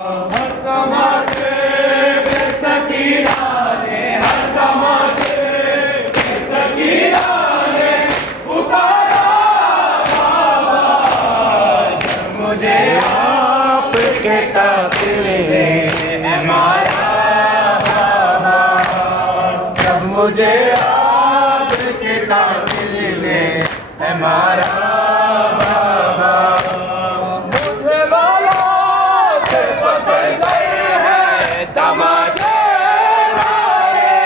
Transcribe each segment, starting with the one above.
हर तमाचे बेसकीना ने, हर तमाचे बेसकीना ने पुकारा बाबा। जब मुझे आपके कातिल ने मारा बाबा, जब मुझे आपके कातिल ने मारा बाबा। मुझे बालों से पकड़ गए हैं तमाचे मारे,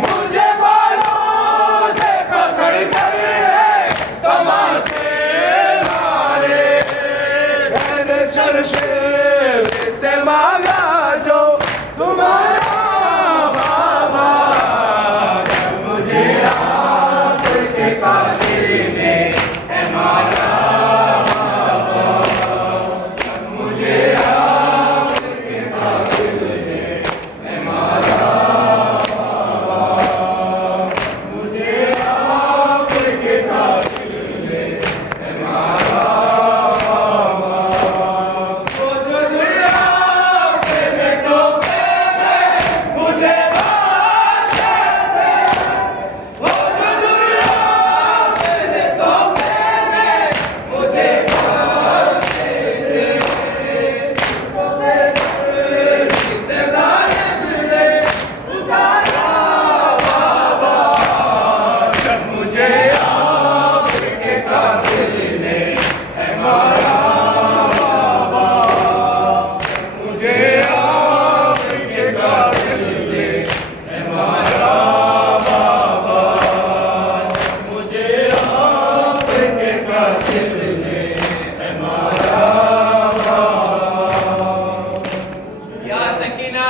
मुझे बालों से पकड़ गए हैं तमाचे मारे। मैंने शर्शेर से मांगा जो तुम्हारा बाबा, जब मुझे आपके कातिल ने मारा बाबा, जब मुझे आपके कातिल ने मारा बाबा, मुझे आपके कातिल ने मारा बाबा। वो जो दुनिया के तोहफे में मुझे बादशाह थे, वो जो दुनिया के तोहफे में मुझे बादशाह थे, तो मेरे से जालिम ने उतारा बाबा। जब मुझे आपके कातिल ने मारा बाबा, मुझे आपके कातिल ने मारा बाबा, मुझे आपके कातिल ने मारा बाबा। या सकीना